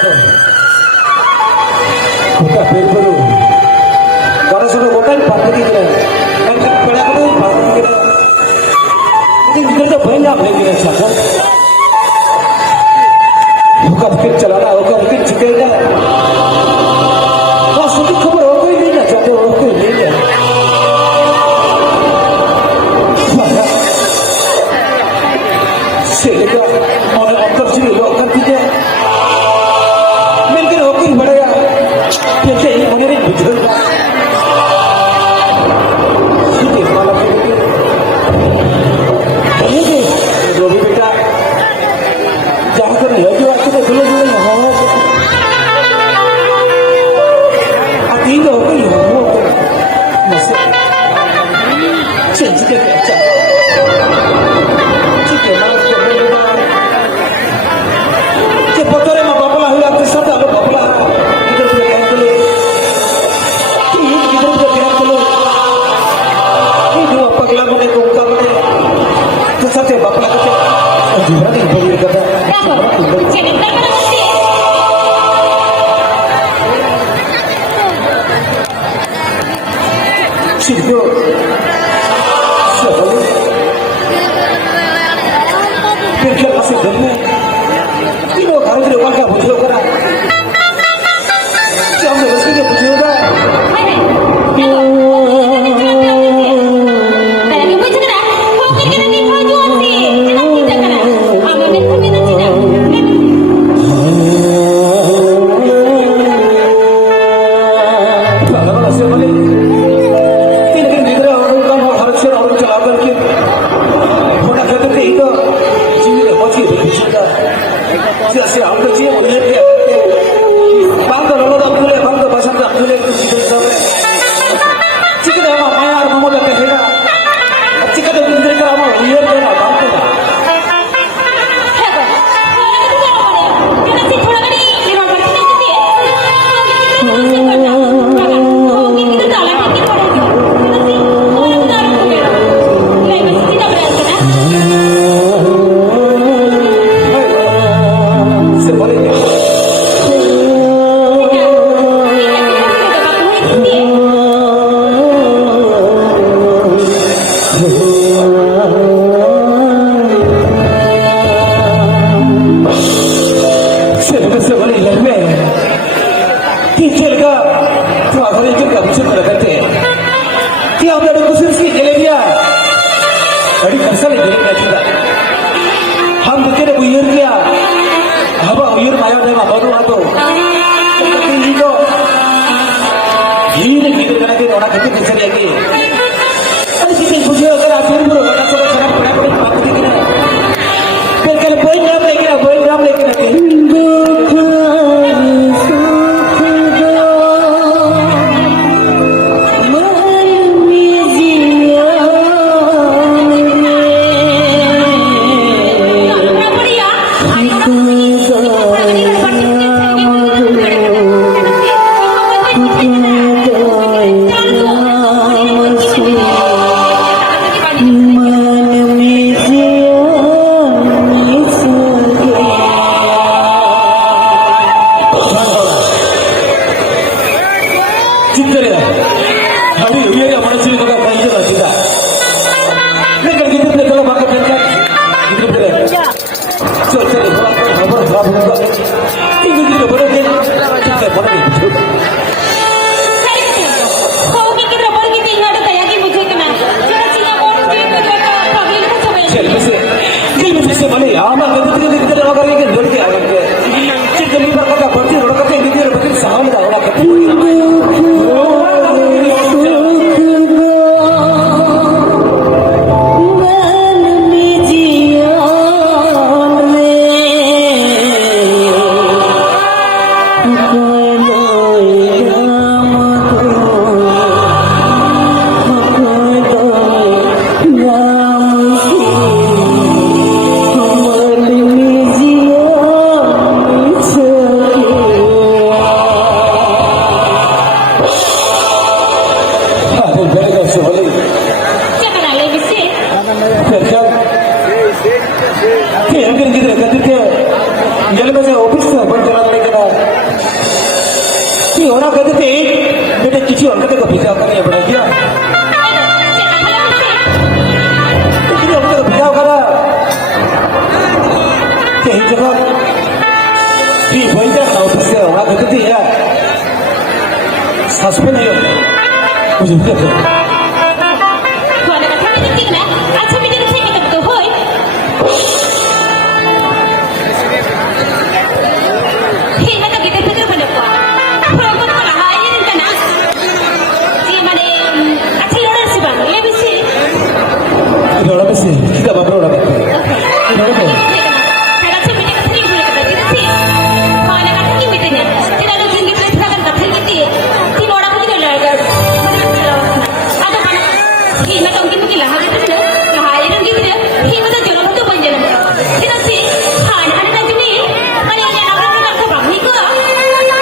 Buka berburu, karena sudah bukan partai kita, kan pada kita partai kita, ini kita banyak lagi yang sakit. Buka mungkin celana, buka mungkin cikirnya, wah sedih kabar orang ini nak jatuh orang ini. Mana? Sehingga orang antar sini bukan tidak. Mungkin orang beraya. Jadi ini mengirim betul. Ini malam ini. Ini dua beta. Jangan kena ya juga kita dulu yang hawa. Hati itu apa yang hawa? Masih. Jangan kita baca. Jika malam kita cepat orang apa lah yang tersata apa lah. Saja bapak lagi juara di bawah kata. Jadi situ siapa? Pergi masuk dulu. Ini kalau tidak pakai baju kerah. Jangan mesti dia baju kerah. बजे office से अपन चला जाने के बाद कि होना कहते थे बेटे किसी और को भिजा करने पड़ा क्या किसी और को भिजा करा कहीं जगह कि वही का ऑफिस से होना कहते थे यार सस्पेंड है मुझे क्या Orang mesti kita bawa orang itu. Orang itu.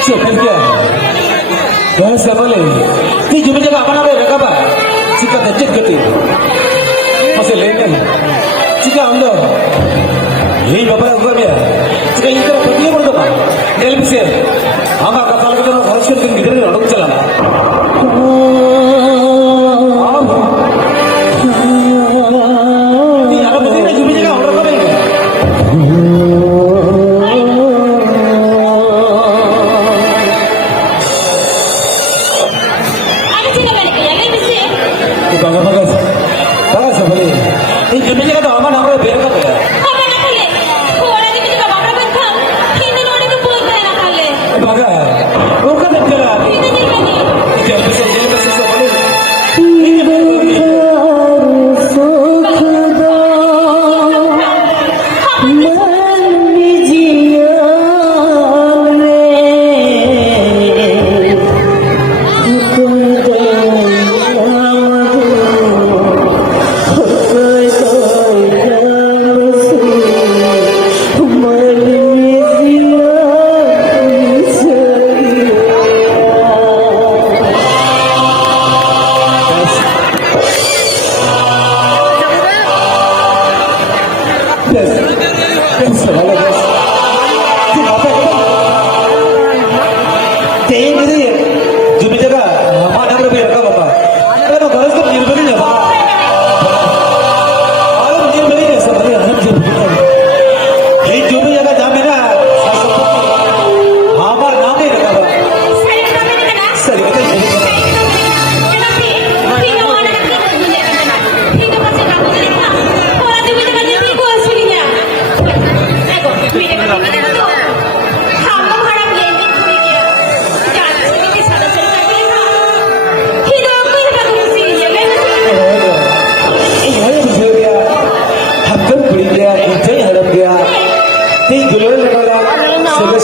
Siapa dia? Wah siapa lagi? Ti cuma jaga apa nama mereka apa? Jika terjadi gitu. masih lain jika anda ini bapak juga ya jika ini terus pergi berdoa dalam bisa hamba kapal kita harus kita gitar ni orang jalan ini ada mungkin ada juga jaga orang kami bagus boleh. Ini jumlah kita tu aman orang biar kau ya. Apa nak kali? Orang ini juga bapak berkam. Hindi orang itu pun kena nak kali. Bagus. Bukan tak kira. Hindi ni. Jangan besar boleh.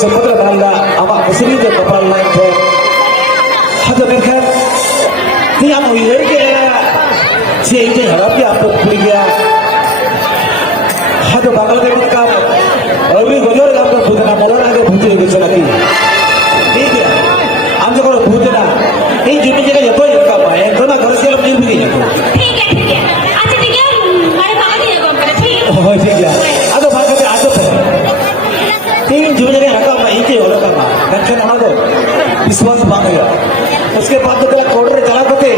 समुद्र बांधा आवा कसरी जो कपाल line थे हद देखकर ती हम ये के से ये हड़प के आप पूरी गया हद बागल के का अभी गोजर का तो भूतना बोला ना के भूते के चला की ठीक है हम जो करो भूतना ये जिम्मे जगह ये तो का पाए तो ना घर से लोग नहीं भी ठीक है अच्छा ठीक है हमारे बाबा जी को कर ठीक हो ठीक है आ तो बात करते आ तो तीन जुमले रखा मैं इनके हो रखा मैं कंचन हमारे विश्वास मांग गया उसके बाद तो तेरा कोडर चला करते